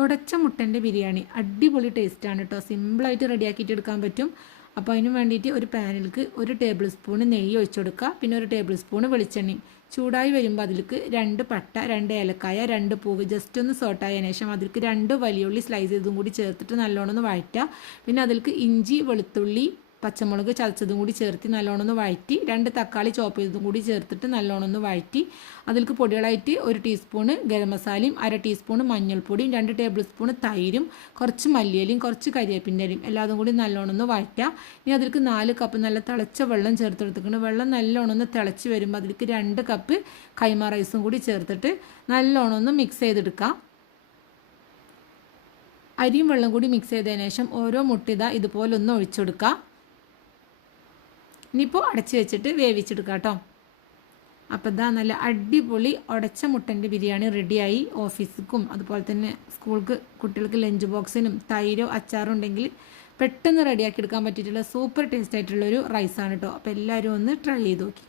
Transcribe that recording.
ഉടച്ച മുട്ടൻ്റെ ബിരിയാണി അടിപൊളി ടേസ്റ്റാണ് കേട്ടോ. സിമ്പിളായിട്ട് റെഡിയാക്കിയിട്ട് എടുക്കാൻ പറ്റും. അപ്പോൾ അതിന് വേണ്ടിയിട്ട് ഒരു പാനിലേക്ക് 1 ടേബിൾ സ്പൂൺ നെയ്യ് ഒഴിച്ചു കൊടുക്കുക. പിന്നെ 1 ടേബിൾ സ്പൂൺ വെളിച്ചെണ്ണയും. ചൂടായി വരുമ്പോൾ അതിലേക്ക് 2 പട്ട, 2 ഏലക്കായ, 2 പൂവ് ജസ്റ്റ് ഒന്ന് സോട്ടായതിനു ശേഷം അതിലേക്ക് 2 വലിയുള്ളി സ്ലൈസ് ചെയ്തും കൂടി ചേർത്തിട്ട് നല്ലോണം ഒന്ന് വഴറ്റുക. പിന്നെ അതിലേക്ക് ഇഞ്ചി, വെളുത്തുള്ളി, പച്ചമുളക് ചതച്ചതും കൂടി ചേർത്ത് നല്ലോണം ഒന്ന് വഴറ്റി 2 തക്കാളി ചോപ്പ് ചെയ്തതും കൂടി ചേർത്തിട്ട് നല്ലോണം ഒന്ന് വഴറ്റി അതിലേക്ക് പൊടികളായിട്ട് 1 ടീസ്പൂൺ ഗരം മസാലയും 1/2 ടീസ്പൂൺ മഞ്ഞൾപ്പൊടിയും 2 ടേബിൾ സ്പൂൺ തൈരും കുറച്ച് മല്ലിയിലയും കുറച്ച് കരിവേപ്പിൻ്റെ ഇലയും എല്ലാതും കൂടി നല്ലോണം ഒന്ന് വഴറ്റുക. ഇനി അതിലേക്ക് 4 കപ്പ് നല്ല തിളച്ച വെള്ളം ചേർത്ത് കൊടുത്തിട്ടുണ്ട്. വെള്ളം നല്ലോണം ഒന്ന് തിളച്ച് വരുമ്പോൾ അതിലേക്ക് 2 കപ്പ് കൈമ റൈസും കൂടി ചേർത്തിട്ട് നല്ലോണം ഒന്ന് മിക്സ് ചെയ്തെടുക്കുക. അരിയും വെള്ളം കൂടി മിക്സ് ചെയ്തതിന് ശേഷം ഓരോ മുട്ട ഇതുപോലെ ഒന്ന് ഒഴിച്ചെടുക്കുക. ഇനിയിപ്പോൾ അടച്ച് വെച്ചിട്ട് വേവിച്ചെടുക്കുക കേട്ടോ. അപ്പോൾ ഇതാ നല്ല അടിപൊളി ഉടച്ച മുട്ടൻ്റെ ബിരിയാണി റെഡിയായി. ഓഫീസിക്കും അതുപോലെ തന്നെ സ്കൂൾക്ക് കുട്ടികൾക്ക് ലഞ്ച് ബോക്സിനും തൈരോ അച്ചാറോ ഉണ്ടെങ്കിൽ പെട്ടെന്ന് റെഡിയാക്കി എടുക്കാൻ പറ്റിയിട്ടുള്ള സൂപ്പർ ടേസ്റ്റ് ആയിട്ടുള്ളൊരു റൈസാണ് കേട്ടോ. അപ്പോൾ എല്ലാവരും ഒന്ന് ട്രൈ ചെയ്ത് നോക്കി.